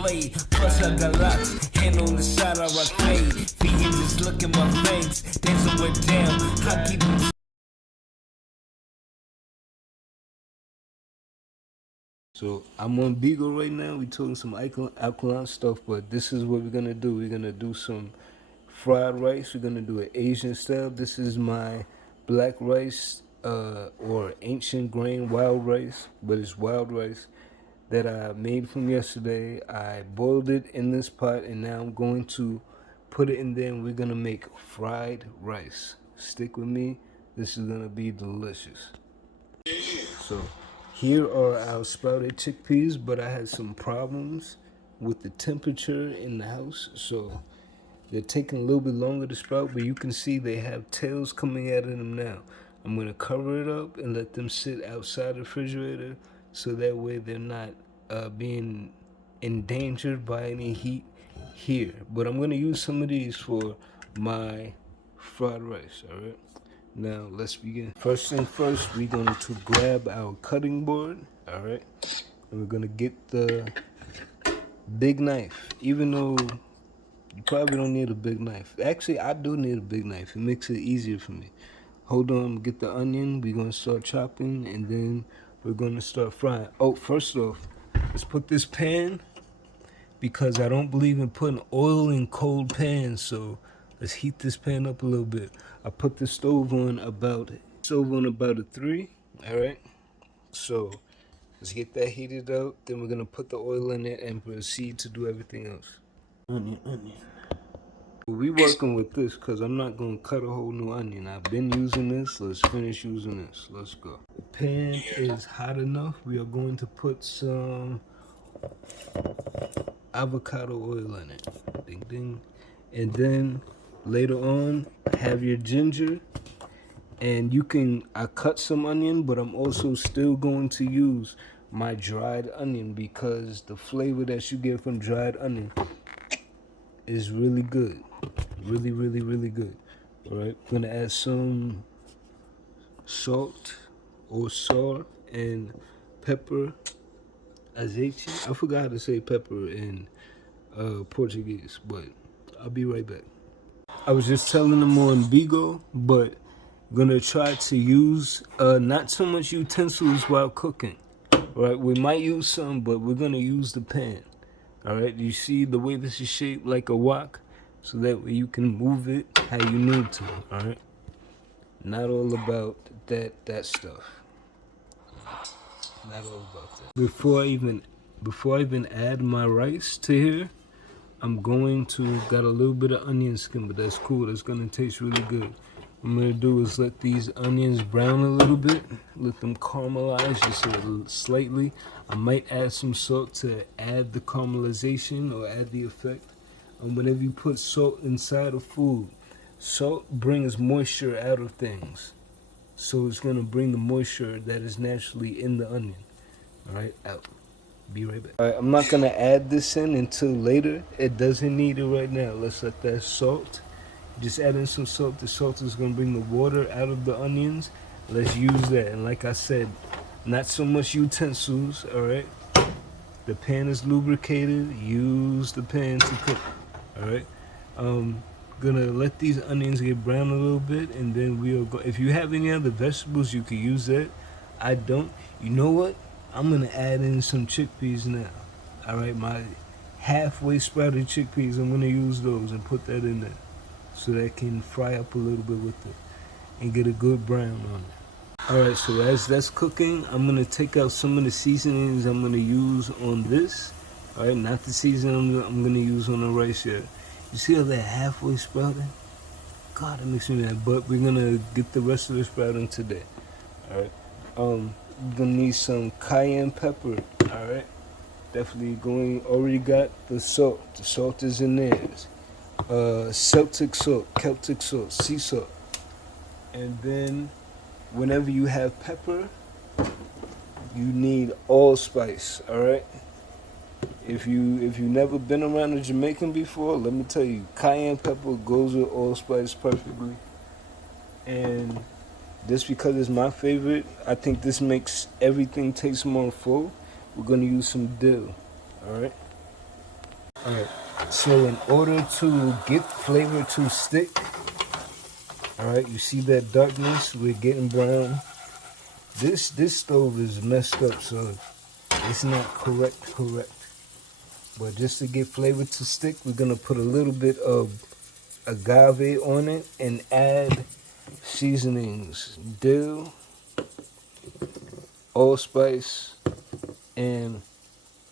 blade. Plus I got locks, hand on the side I rock fade. Feet just look at my fangs, dancing with down. I keep them. So I'm on Beagle right now. We talking some alkaline stuff, but this is what we're gonna do. We're gonna do some fried rice. We're gonna do an Asian style. This is my black rice or ancient grain wild rice, but it's wild rice that I made from yesterday. I boiled it in this pot, and now I'm going to put it in there, and we're gonna make fried rice. Stick with me. This is gonna be delicious. So here are our sprouted chickpeas, but I had some problems with the temperature in the house, so they're taking a little bit longer to sprout, but you can see they have tails coming out of them now. I'm gonna cover it up and let them sit outside the refrigerator, so that way they're not being endangered by any heat here. But I'm gonna use some of these for my fried rice, all right? Now let's begin. First thing first, we're going to grab our cutting board, all right? And we're gonna get the big knife, even though you probably don't need a big knife. Actually, I do need a big knife. It makes it easier for me. Hold on, get the onion. We're gonna start chopping, and then we're gonna start frying. Oh, first off, let's put this pan, because I don't believe in putting oil in cold pans, so let's heat this pan up a little bit. I put the stove on about a 3, all right? So let's get that heated up. Then we're gonna put the oil in it and proceed to do everything else. Onion. We working with this because I'm not gonna cut a whole new onion. I've been using this. Let's finish using this. Let's go. The pan is hot enough. We are going to put some avocado oil in it. Ding ding. And then later on, have your ginger. And you can, I cut some onion, but I'm also still going to use my dried onion, because the flavor that you get from dried onion is really good. Really, really, really good. All right, I'm gonna add some salt or salt and pepper. Azeite. I forgot how to say pepper in Portuguese, but I'll be right back. I was just telling them on Bigo, but gonna try to use not so much utensils while cooking. Right, we might use some, but we're gonna use the pan. All right, you see the way this is shaped like a wok, so that way you can move it how you need to. All right, not all about that stuff. Not all about that. Before I even add my rice to here, I'm going to got a little bit of onion skin, but that's cool. That's gonna taste really good. What I'm gonna do is let these onions brown a little bit, let them caramelize just a little slightly. I might add some salt to add the caramelization or add the effect. Whenever you put salt inside of food, salt brings moisture out of things. So it's gonna bring the moisture that is naturally in the onion. All right, out. Be right back. All right, I'm not gonna add this in until later. It doesn't need it right now. Let's let that salt. Just add in some salt. The salt is gonna bring the water out of the onions. Let's use that. And like I said, not so much utensils. All right. The pan is lubricated. Use the pan to cook. All right. Gonna let these onions get brown a little bit, and then we'll go. If you have any other vegetables, you can use that. I don't. You know what? I'm gonna add in some chickpeas now. All right, my halfway sprouted chickpeas. I'm gonna use those and put that in there, so that can fry up a little bit with it and get a good brown on it. All right, so as that's cooking, I'm gonna take out some of the seasonings I'm gonna use on this. All right, not the seasoning I'm gonna use on the rice yet. You see how they're halfway sprouting? God, it makes me mad. But we're gonna get the rest of the sprouting today. All right. We're gonna need some cayenne pepper. All right. Definitely going. Already got the salt. The salt is in there. Celtic salt, sea salt. And then, whenever you have pepper, you need allspice. All right. If you never been around a Jamaican before, let me tell you, cayenne pepper goes with allspice perfectly. And just because it's my favorite, I think this makes everything taste more full. We're gonna use some dill, all right? Alright, so in order to get flavor to stick, alright, you see that darkness, we're getting brown. This stove is messed up, so it's not correct. But just to get flavor to stick, we're gonna put a little bit of agave on it and add seasonings, dill, allspice, and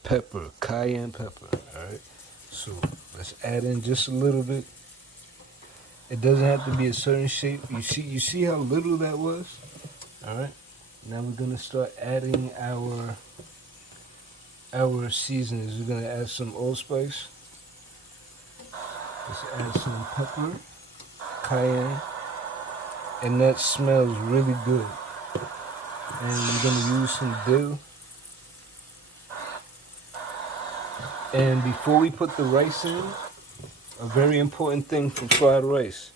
pepper, cayenne pepper. Alright, so let's add in just a little bit. It doesn't have to be a certain shape. You see how little that was? Alright. Now we're gonna start adding our seasonings. We're gonna add some allspice. Let's add some pepper, cayenne, and that smells really good. And we're gonna use some dill. And before we put the rice in, a very important thing for fried rice,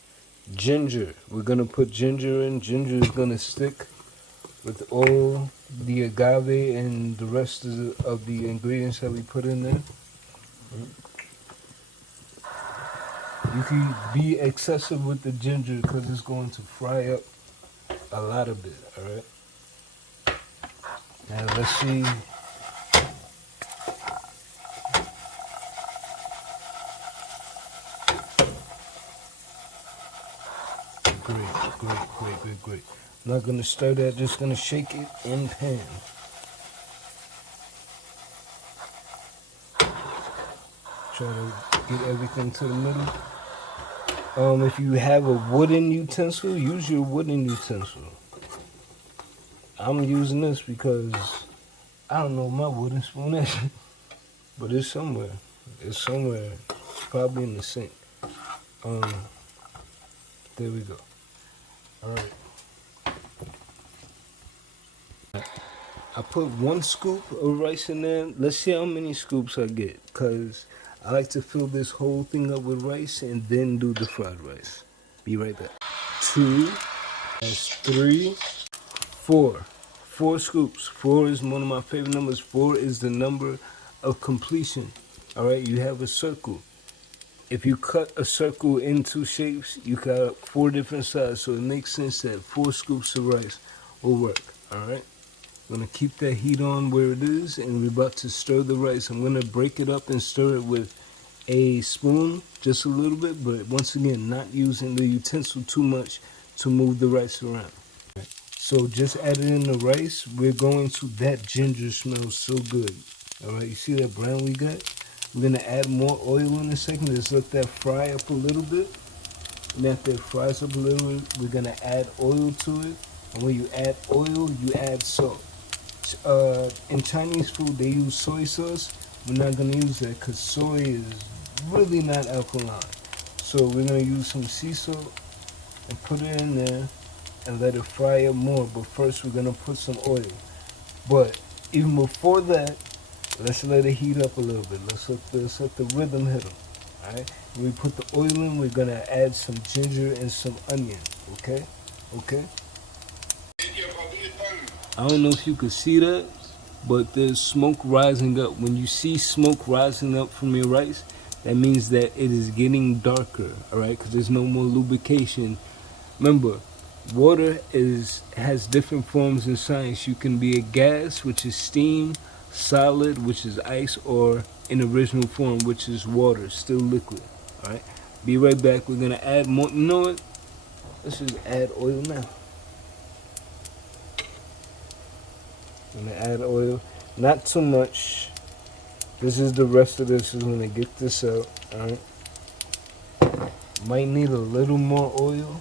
ginger. We're gonna put ginger in. Ginger is gonna stick with all the agave and the rest of the ingredients that we put in there. You can be excessive with the ginger because it's going to fry up a lot of it, alright? Now let's see. Great. I'm not gonna stir that, just gonna shake it in pan. Try to get everything to the middle. If you have a wooden utensil, use your wooden utensil. I'm using this because I don't know my wooden spoon is, but it's somewhere. It's somewhere, probably in the sink. There we go. All right. I put 1 scoop of rice in there. Let's see how many scoops I get, because I like to fill this whole thing up with rice and then do the fried rice. Be right back. 2, that's 3, 4. 4 scoops. 4 is one of my favorite numbers. 4 is the number of completion. All right, you have a circle. If you cut a circle into shapes, you got 4 different sides, so it makes sense that 4 scoops of rice will work. All right. I'm gonna keep that heat on where it is, and we're about to stir the rice. I'm gonna break it up and stir it with a spoon, just a little bit, but once again, not using the utensil too much to move the rice around. So just adding in the rice, we're going to, that ginger smells so good. All right, you see that brown we got? We're gonna add more oil in a second. Let's let that fry up a little bit. And after it fries up a little bit, we're gonna add oil to it. And when you add oil, you add salt. In Chinese food, they use soy sauce. We're not gonna use that because soy is really not alkaline. So we're gonna use some sea salt and put it in there and let it fry up more. But first, we're gonna put some oil. But even before that, let's let it heat up a little bit. Let's let the rhythm hit them. All right. When we put the oil in, we're gonna add some ginger and some onion. Okay. I don't know if you could see that, but there's smoke rising up. When you see smoke rising up from your rice, that means that it is getting darker, all right? Because there's no more lubrication. Remember, water has different forms in science. You can be a gas, which is steam, solid, which is ice, or in original form, which is water, still liquid, all right? Be right back. We're going to add more. You know what? Let's just add oil now. I'm gonna add oil, not too much. This is the rest of this. Is gonna get this out. All right. Might need a little more oil,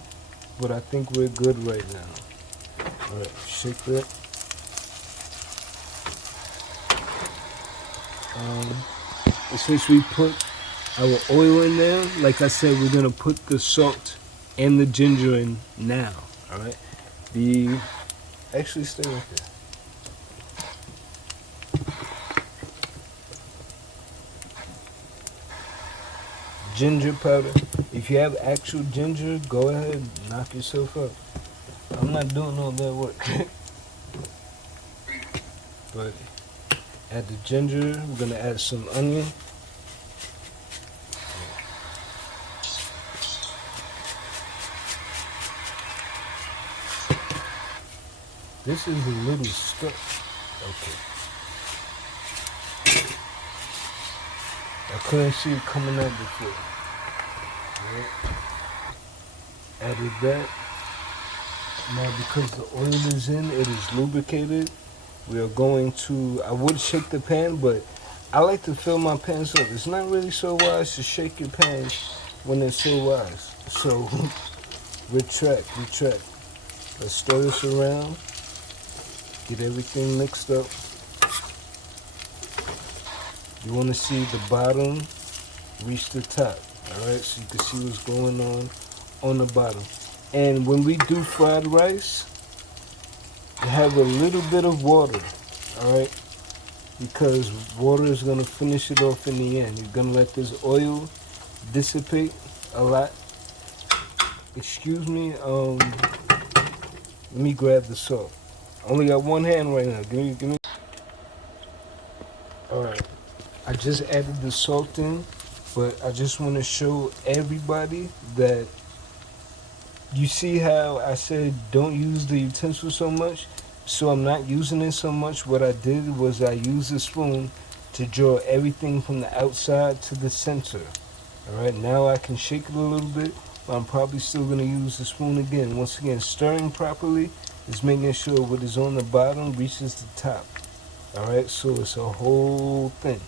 but I think we're good right now. All right, shake that. Since we put our oil in there, like I said, we're gonna put the salt and the ginger in now. All right. Actually stay right there. Ginger powder. If you have actual ginger, go ahead, knock yourself out. I'm not doing all that work. But add the ginger. We're gonna add some onion. This is a little stuck. Okay. I couldn't see it coming out before. Right. Added that. Now because the oil is in, it is lubricated. We are going to, I would shake the pan, but I like to fill my pans up. It's not really so wise to shake your pan when it's so wise. So retract. Let's stir this around. Get everything mixed up. You want to see the bottom reach the top. Alright, so you can see what's going on the bottom. And when we do fried rice, have a little bit of water. Alright, because water is going to finish it off in the end. You're going to let this oil dissipate a lot. Excuse me, let me grab the salt. I only got one hand right now. Give me. Alright, I just added the salt in, but I just want to show everybody that you see how I said don't use the utensil so much? So I'm not using it so much. What I did was I used a spoon to draw everything from the outside to the center. Alright, now I can shake it a little bit, but I'm probably still going to use the spoon again. Once again, stirring properly is making sure what is on the bottom reaches the top. Alright, so it's a whole thing.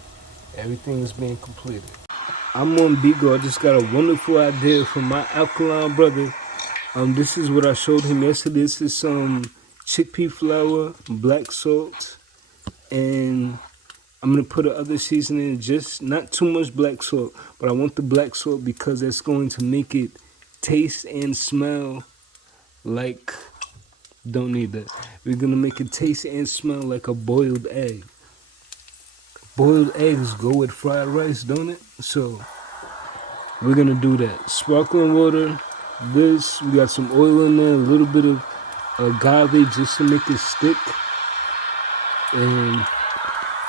Everything is being completed. I'm on Bigo. I just got a wonderful idea from my alkaline brother. This is what I showed him yesterday. This is some chickpea flour, black salt, and I'm gonna put other seasoning. Just not too much black salt, but I want the black salt because that's going to make it taste and smell like. Don't need that. We're gonna make it taste and smell like a boiled egg. Boiled eggs go with fried rice, don't it? So we're gonna do that. Sparkling water. This, we got some oil in there, a little bit of agave just to make it stick. And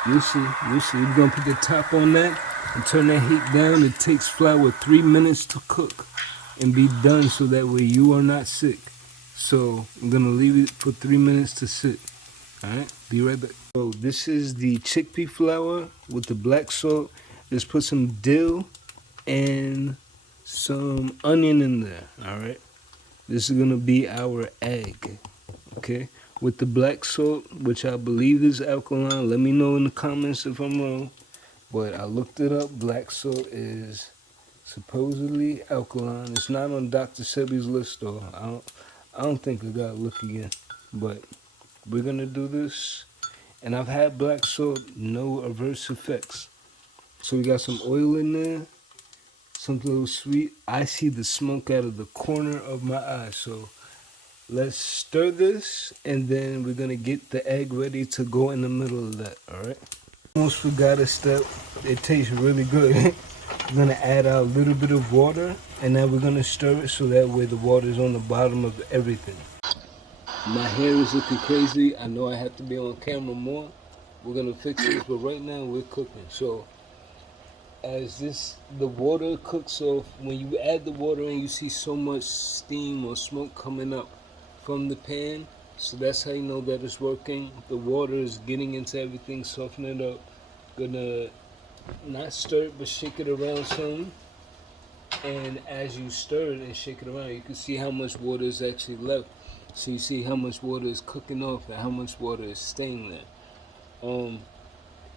you'll see. We're gonna put the top on that and turn that heat down. It takes flour 3 minutes to cook and be done so that way you are not sick. So I'm gonna leave it for 3 minutes to sit. Alright, be right back. So this is the chickpea flour with the black salt. Just put some dill and some onion in there. Alright. This is gonna be our egg. Okay. With the black salt, which I believe is alkaline. Let me know in the comments if I'm wrong. But I looked it up. Black salt is supposedly alkaline. It's not on Dr. Sebi's list though. I don't think I gotta look again. But we're gonna do this. And I've had black salt, no adverse effects. So we got some oil in there, something a little sweet. I see the smoke out of the corner of my eye. So let's stir this, and then we're gonna get the egg ready to go in the middle of that. All right. Almost forgot a step. It tastes really good. We're gonna add a little bit of water, and then we're gonna stir it so that way the water is on the bottom of everything. My hair is looking crazy. I know I have to be on camera more. We're gonna fix this, but right now we're cooking. So as the water cooks off, when you add the water in, you see so much steam or smoke coming up from the pan. So that's how you know that it's working. The water is getting into everything, softening it up. Gonna not stir it, but shake it around some. And as you stir it and shake it around, you can see how much water is actually left. So you see how much water is cooking off and how much water is staying there.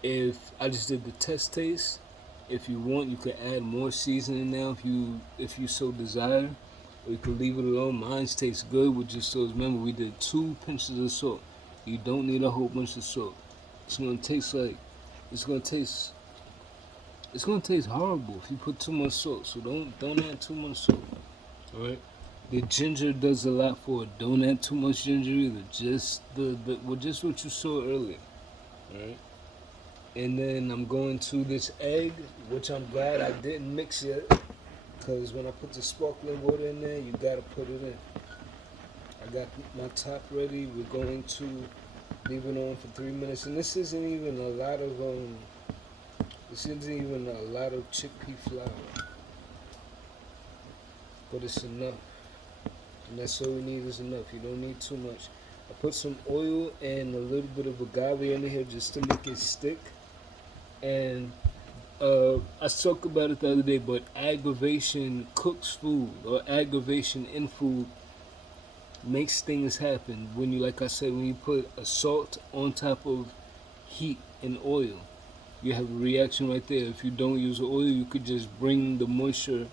If I just did the test taste, if you want, you can add more seasoning now if you so desire, or you can leave it alone. Mine tastes good with just those. Remember, we did 2 pinches of salt. You don't need a whole bunch of salt. It's gonna taste like it's gonna taste horrible if you put too much salt. So don't add too much salt. All right. The ginger does a lot for it. Don't add too much ginger either. Just just what you saw earlier. All right. And then I'm going to this egg, which I'm glad I didn't mix yet, because when I put the sparkling water in there, you gotta put it in. I got my top ready. We're going to leave it on for 3 minutes, and this isn't even a lot of chickpea flour, but it's enough. And that's all we need is enough. You don't need too much. I put some oil and a little bit of agave in here just to make it stick. And I spoke about it the other day, but aggravation cooks food, or aggravation in food makes things happen. When you, like I said, when you put a salt on top of heat and oil, you have a reaction right there. If you don't use oil, you could just bring the moisture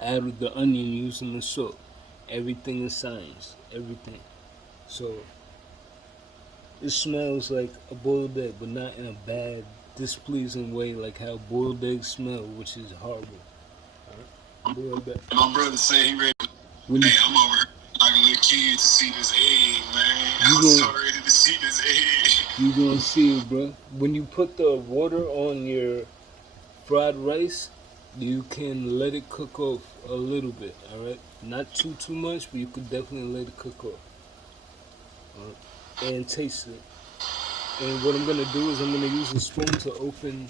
out of the onion using the salt. Everything is science, everything. So it smells like a boiled egg, but not in a bad, displeasing way, like how boiled eggs smell, which is horrible. Boiled egg. My brother said he ready. When Hey, I'm over here like a little kid to see this egg, man. I'm so ready to see this egg. you gonna see it, bro. When you put the water on your fried rice, you can let it cook off a little bit, alright? Not too much, but you could definitely let it cook off. And taste it. And what I'm gonna do is I'm gonna use a spoon to open.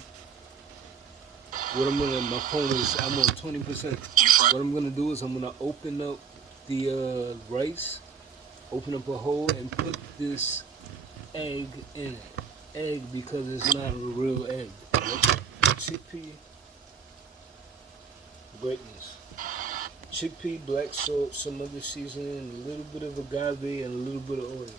My phone is, I'm on 20%. What I'm gonna do is I'm gonna open up the rice, open up a hole, and put this egg in it. Egg, because it's not a real egg. Right? Chickpea, greatness. Chickpea, black salt, some other seasoning, a little bit of agave, and a little bit of oil.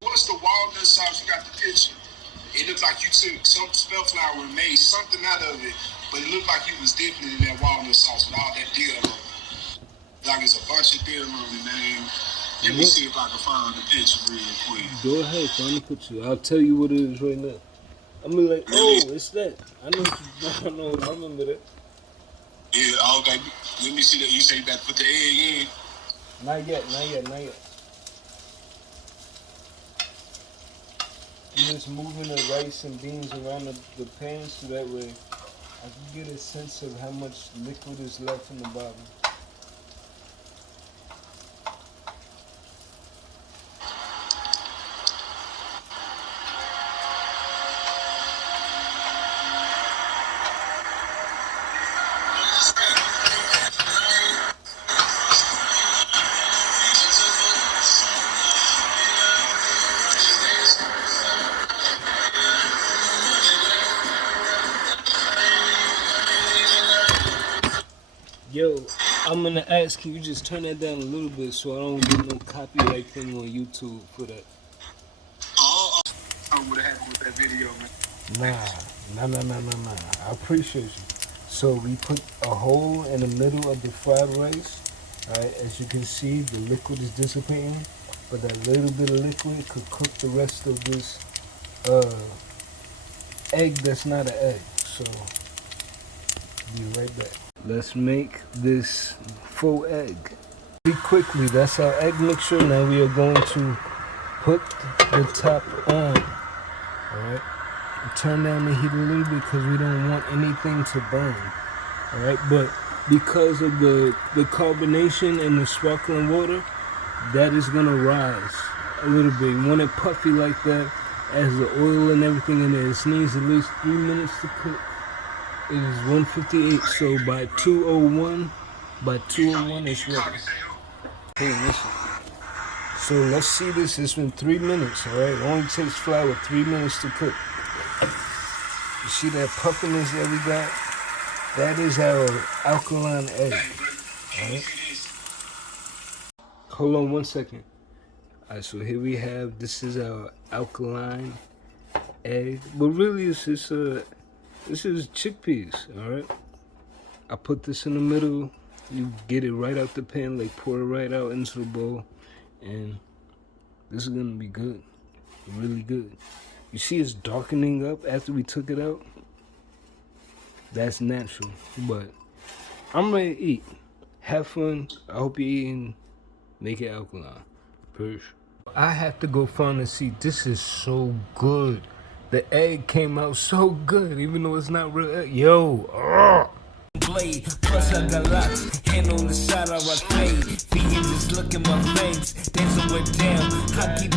What's the walnut sauce? You got the picture. It looked like you took some spell flour and made something out of it, but it looked like you was dipping it in that walnut sauce with all that dill on it. Like it's a bunch of dill on the name. Let me see if I can find the picture real quick. Go ahead, find the picture. I'll tell you what it is right now. I'm gonna be like, oh, it's that. I know, I remember that. Yeah, okay. Let me see that. You say you got to put the egg in. Not yet. I'm just moving the rice and beans around the pan so that way I can get a sense of how much liquid is left in the bottom. Yo, I'm gonna ask, can you just turn that down a little bit so I don't get no copyright thing on YouTube for that? What happened with that video, man? Nah. I appreciate you. So we put a hole in the middle of the fried rice. Alright, as you can see, the liquid is dissipating, but that little bit of liquid could cook the rest of this egg that's not an egg. So, be right back. Let's make this faux egg. Pretty quickly, that's our egg mixture. Now we are going to put the top on. Alright, turn down the heat a little bit because we don't want anything to burn. Alright, but because of the carbonation and the sparkling water, that is gonna rise a little bit. You want it puffy like that, as the oil and everything in there. It needs at least 3 minutes to cook. It is 1:58, so by 2:01 it's ready. Hey, listen. So let's see this. It's been 3 minutes, alright? It only takes flour 3 minutes to cook. You see that puffiness that we got? That is our alkaline egg. Alright? Hold on 1 second. Alright, so here we have, this is our alkaline egg. But really, this is chickpeas, alright? I put this in the middle. You get it right out the pan, like pour it right out into the bowl. And this is gonna be good, really good. You see it's darkening up after we took it out? That's natural, but I'm ready to eat. Have fun. I hope you're eating. Make it alkaline. Push. I have to go find a seat. This is so good. The egg came out so good, even though it's not real egg. Yo, blade, plus I got locks, hand on the side I rock fade. Feet just look at my veins, dancing with down, I keep